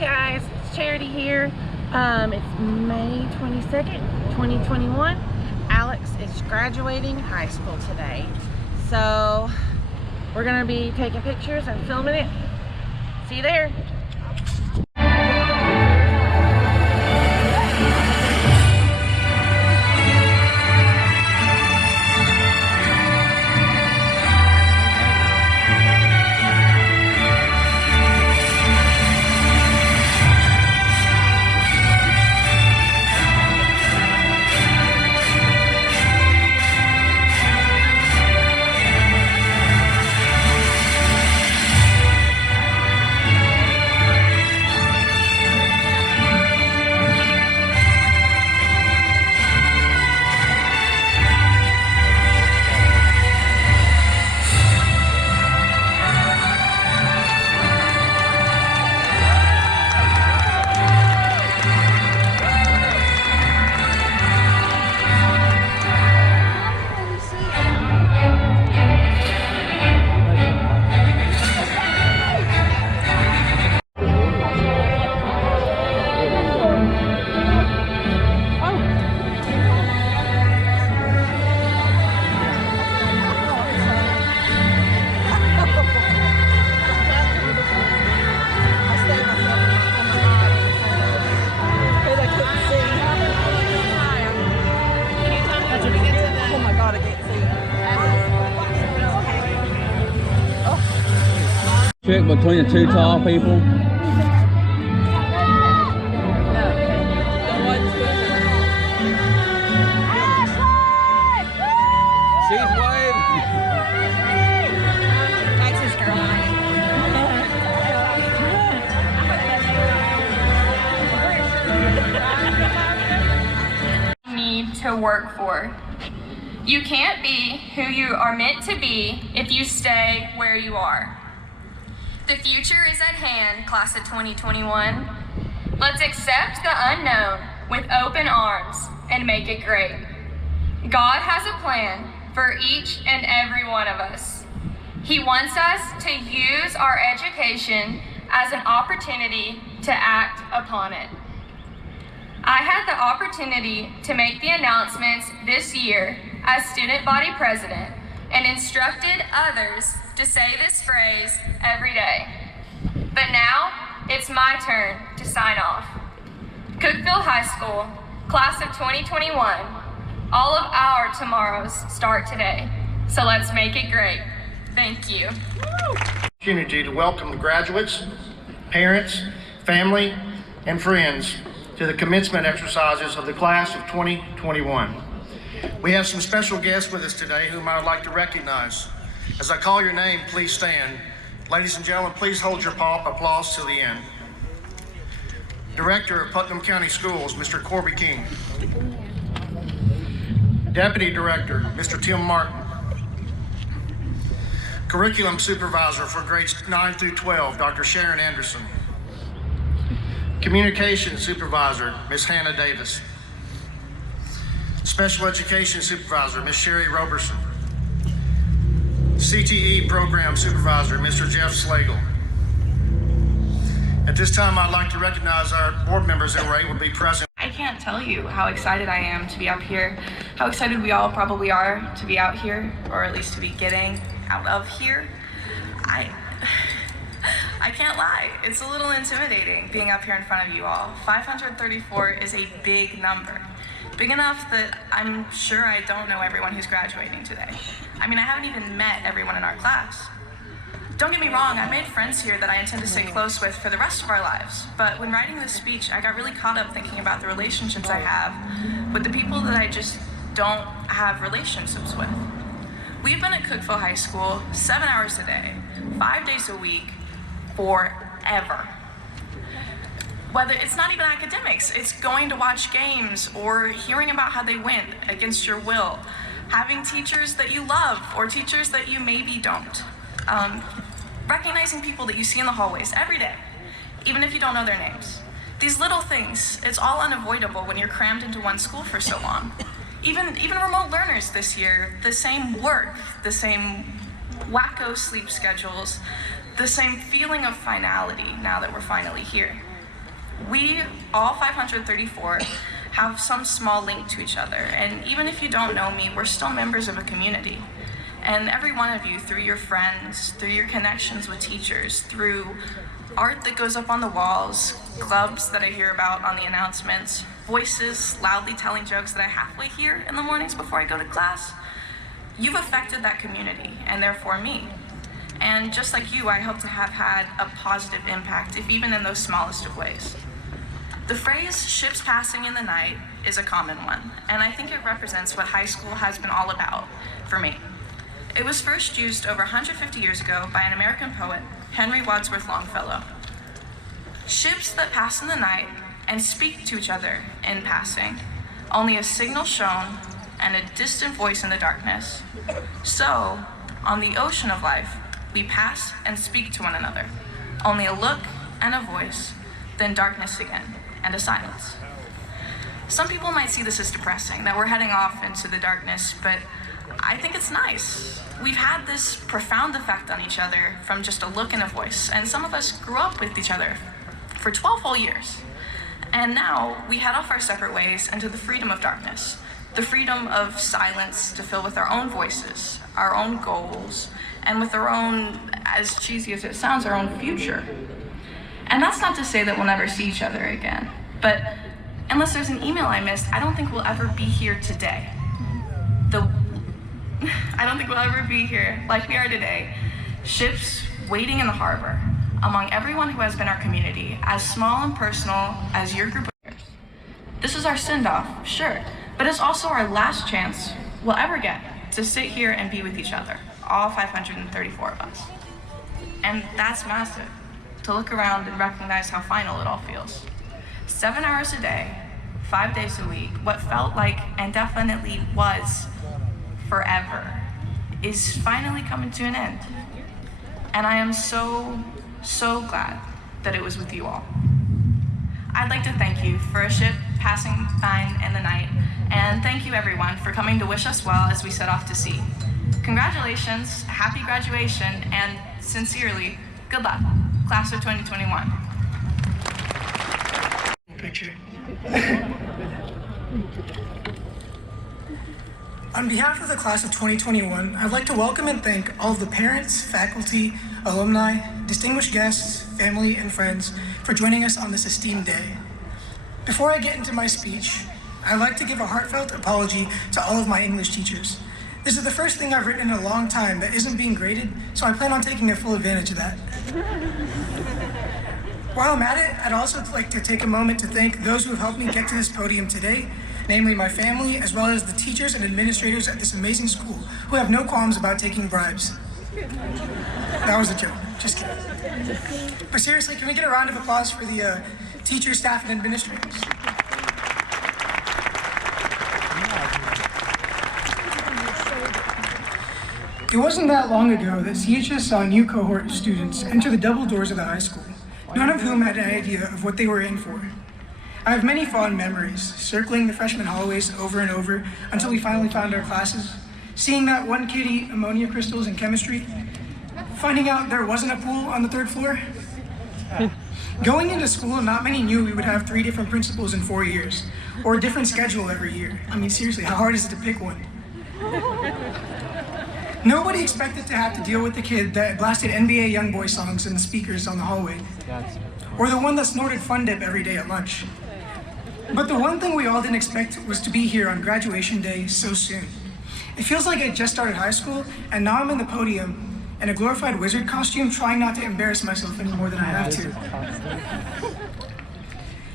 guys, it's Charity here. It's May 22nd, 2021. Alex is graduating high school today. So we're gonna be taking pictures and filming it. See you there. Trick between the two tall people. She's waving. That's his girlfriend. Need to work for. You can't be who you are meant to be if you stay where you are. The future is at hand, class of 2021. Let's accept the unknown with open arms and make it great. God has a plan for each and every one of us. He wants us to use our education as an opportunity to act upon it. I had the opportunity to make the announcements this year as student body president and instructed others to say this phrase every day. But now, it's my turn to sign off. Cookeville High School, class of 2021, all of our tomorrows start today. So let's make it great. Thank you. Opportunity to welcome the graduates, parents, family, and friends to the commencement exercises of the class of 2021. We have some special guests with us today whom I would like to recognize. As I call your name, please stand. Ladies and gentlemen, please hold your applause till the end. Director of Putnam County Schools, Mr. Corby King. Deputy Director, Mr. Tim Martin. Curriculum Supervisor for grades 9 through 12, Dr. Sharon Anderson. Communications Supervisor, Ms. Hannah Davis. Special Education Supervisor, Ms. Sherry Roberson. CTE Program Supervisor, Mr. Jeff Slagle. At this time, I'd like to recognize our board members that were able to be present. I can't tell you how excited I am to be up here, how excited we all probably are to be out here, or at least to be getting out of here. I can't lie, it's a little intimidating being up here in front of you all. 534 is a big number. Big enough that I'm sure I don't know everyone who's graduating today. I mean, I haven't even met everyone in our class. Don't get me wrong, I made friends here that I intend to stay close with for the rest of our lives. But when writing this speech, I got really caught up thinking about the relationships I have with the people that I just don't have relationships with. We've been at Cookeville High School 7 hours a day, 5 days a week, forever. Whether it's not even academics, it's going to watch games or hearing about how they went against your will, having teachers that you love or teachers that you maybe don't, recognizing people that you see in the hallways every day, even if you don't know their names. These little things, it's all unavoidable when you're crammed into one school for so long. Even remote learners this year, the same work, the same wacko sleep schedules, the same feeling of finality now that we're finally here. We, all 534, have some small link to each other, and even if you don't know me, we're still members of a community. And every one of you, through your friends, through your connections with teachers, through art that goes up on the walls, clubs that I hear about on the announcements, voices loudly telling jokes that I halfway hear in the mornings before I go to class, you've affected that community, and therefore me. And just like you, I hope to have had a positive impact, if even in those smallest of ways. The phrase "ships passing in the night" is a common one, and I think it represents what high school has been all about for me. It was first used over 150 years ago by an American poet, Henry Wadsworth Longfellow. Ships that pass in the night and speak to each other in passing, only a signal shown and a distant voice in the darkness. So, on the ocean of life, we pass and speak to one another, only a look and a voice, then darkness again, and a silence. Some people might see this as depressing, that we're heading off into the darkness, but I think it's nice. We've had this profound effect on each other from just a look and a voice, and some of us grew up with each other for 12 whole years. And now we head off our separate ways into the freedom of darkness, the freedom of silence to fill with our own voices, our own goals, and with our own, as cheesy as it sounds, our own future. And that's not to say that we'll never see each other again, but unless there's an email I missed, I don't think we'll ever be here today. I don't think we'll ever be here like we are today, ships waiting in the harbor, among everyone who has been our community, as small and personal as your group of peers. This is our send-off, sure, but it's also our last chance we'll ever get to sit here and be with each other, all 534 of us. And that's massive, to look around and recognize how final it all feels. 7 hours a day, 5 days a week, what felt like and definitely was forever is finally coming to an end. And I am so, so glad that it was with you all. I'd like to thank you for a ship passing by in the night, and thank you everyone for coming to wish us well as we set off to sea. Congratulations, happy graduation, and sincerely, good luck, class of 2021. Picture. On behalf of the class of 2021, I'd like to welcome and thank all of the parents, faculty, alumni, distinguished guests, family, and friends for joining us on this esteemed day. Before I get into my speech, I'd like to give a heartfelt apology to all of my English teachers. This is the first thing I've written in a long time that isn't being graded, so I plan on taking a full advantage of that. While I'm at it, I'd also like to take a moment to thank those who have helped me get to this podium today, namely my family, as well as the teachers and administrators at this amazing school who have no qualms about taking bribes. That was a joke, just kidding. But seriously, can we get a round of applause for the teachers, staff, and administrators? It wasn't that long ago that CHS saw a new cohort of students enter the double doors of the high school, none of whom had an idea of what they were in for. I have many fond memories, circling the freshman hallways over and over until we finally found our classes, seeing that one kid eat ammonia crystals in chemistry, finding out there wasn't a pool on the 3rd floor. Going into school, not many knew we would have 3 different principals in 4 years, or a different schedule every year. I mean, seriously, how hard is it to pick one? Nobody expected to have to deal with the kid that blasted NBA YoungBoy songs in the speakers on the hallway, or the one that snorted Fun Dip every day at lunch. But the one thing we all didn't expect was to be here on graduation day so soon. It feels like I just started high school, and now I'm in the podium in a glorified wizard costume, trying not to embarrass myself any more than I have to.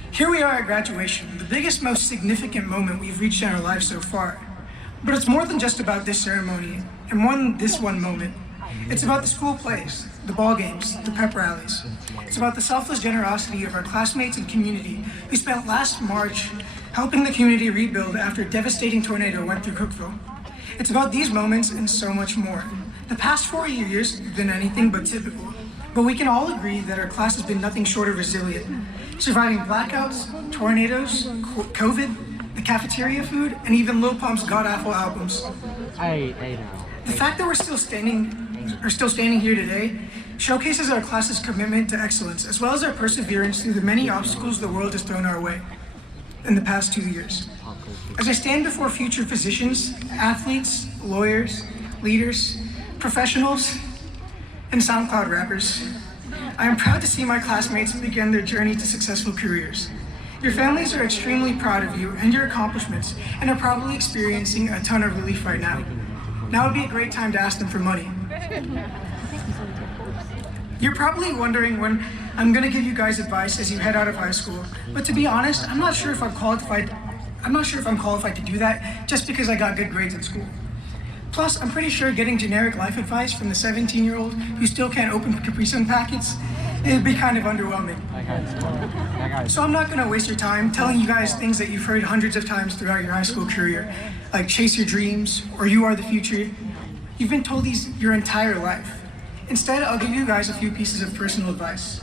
Here we are at graduation, the biggest, most significant moment we've reached in our lives so far. But it's more than just about this ceremony, and more than this one moment. It's about the school plays, the ball games, the pep rallies. It's about the selfless generosity of our classmates and community who spent last March helping the community rebuild after a devastating tornado went through Cookeville. It's about these moments and so much more. The past 4 years have been anything but typical, but we can all agree that our class has been nothing short of resilient, surviving blackouts, tornadoes, COVID, the cafeteria food, and even Lil Pump's god-awful albums. The fact that we're still standing here today showcases our class's commitment to excellence, as well as our perseverance through the many obstacles the world has thrown our way in the past 2 years. As I stand before future physicians, athletes, lawyers, leaders, professionals, and SoundCloud rappers, I am proud to see my classmates begin their journey to successful careers. Your families are extremely proud of you and your accomplishments and are probably experiencing a ton of relief right now. Now would be a great time to ask them for money. You're probably wondering when I'm going to give you guys advice as you head out of high school, but to be honest, I'm not sure if I'm qualified to do that just because I got good grades in school. Plus, I'm pretty sure getting generic life advice from the 17-year-old who still can't open Capri Sun packets, it'd be kind of underwhelming. So I'm not gonna waste your time telling you guys things that you've heard hundreds of times throughout your high school career, like chase your dreams, or you are the future. You've been told these your entire life. Instead, I'll give you guys a few pieces of personal advice.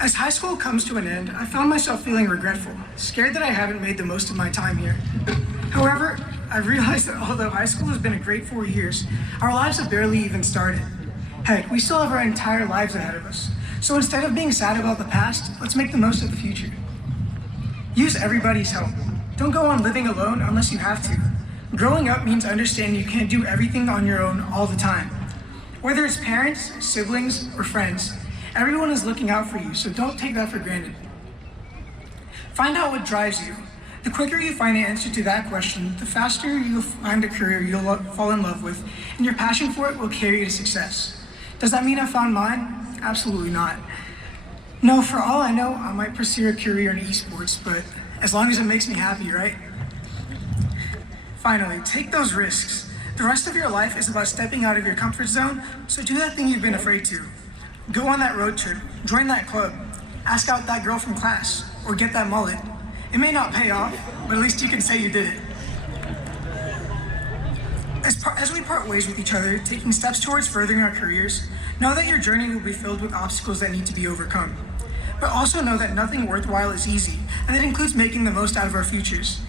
As high school comes to an end, I found myself feeling regretful, scared that I haven't made the most of my time here. However, I've realized that although high school has been a great 4 years, our lives have barely even started. Heck, we still have our entire lives ahead of us. So instead of being sad about the past, let's make the most of the future. Use everybody's help. Don't go on living alone unless you have to. Growing up means understanding you can't do everything on your own all the time. Whether it's parents, siblings, or friends, everyone is looking out for you, so don't take that for granted. Find out what drives you. The quicker you find the answer to that question, the faster you'll find a career you'll fall in love with, and your passion for it will carry you to success. Does that mean I found mine? Absolutely not. No, for all I know, I might pursue a career in esports, but as long as it makes me happy, right? Finally, take those risks. The rest of your life is about stepping out of your comfort zone, so do that thing you've been afraid to. Go on that road trip, join that club, ask out that girl from class, or get that mullet. It may not pay off, but at least you can say you did it. As we part ways with each other, taking steps towards furthering our careers, know that your journey will be filled with obstacles that need to be overcome. But also know that nothing worthwhile is easy, and that includes making the most out of our futures.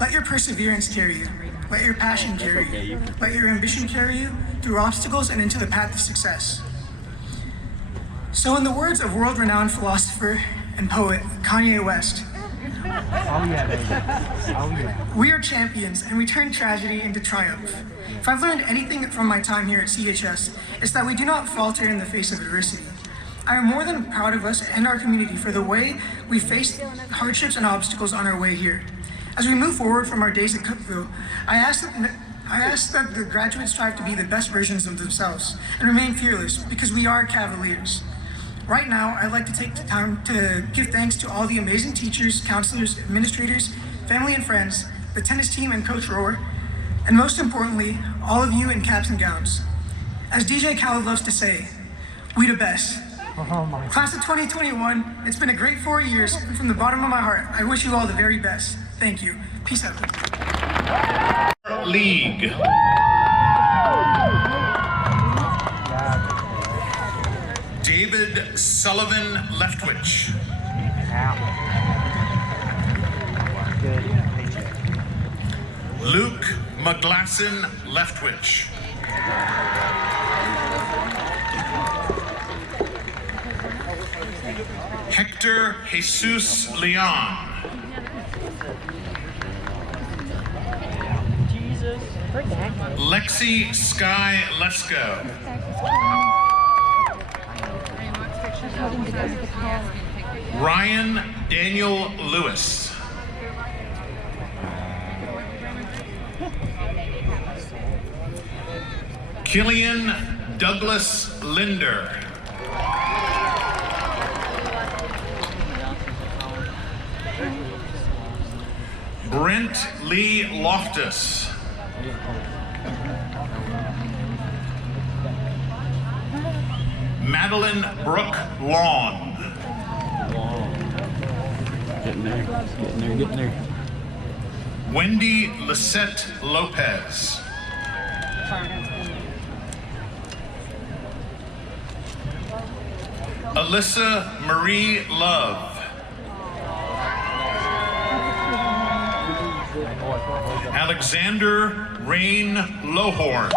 Let your perseverance carry you. Let your passion carry you. Let your ambition carry you through obstacles and into the path of success. So in the words of world-renowned philosopher and poet Kanye West, we are champions and we turn tragedy into triumph. If I've learned anything from my time here at CHS, it's that we do not falter in the face of adversity. I am more than proud of us and our community for the way we faced hardships and obstacles on our way here. As we move forward from our days at Cookville, I ask that the graduates strive to be the best versions of themselves and remain fearless, because we are Cavaliers. Right now, I'd like to take the time to give thanks to all the amazing teachers, counselors, administrators, family and friends, the tennis team and Coach Rohr, and most importantly, all of you in caps and gowns. As DJ Khaled loves to say, we the best. Class of 2021, it's been a great 4 years, and from the bottom of my heart, I wish you all the very best. Thank you. Peace out. League. David Sullivan Leftwich. Luke McGlasson Leftwich. Hector Jesus Leon. Lexi Sky Lesko. Ryan Daniel Lewis. Killian Douglas Linder. Brent Lee Loftus. Madeline Brooke Lawn. Getting there, getting there, getting there. Wendy Lisette Lopez. Alyssa Marie Love. Alexander Rain Lohorn.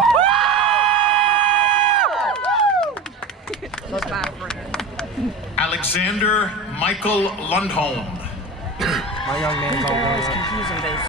Alexander Michael Lundholm. My young man's all grown up.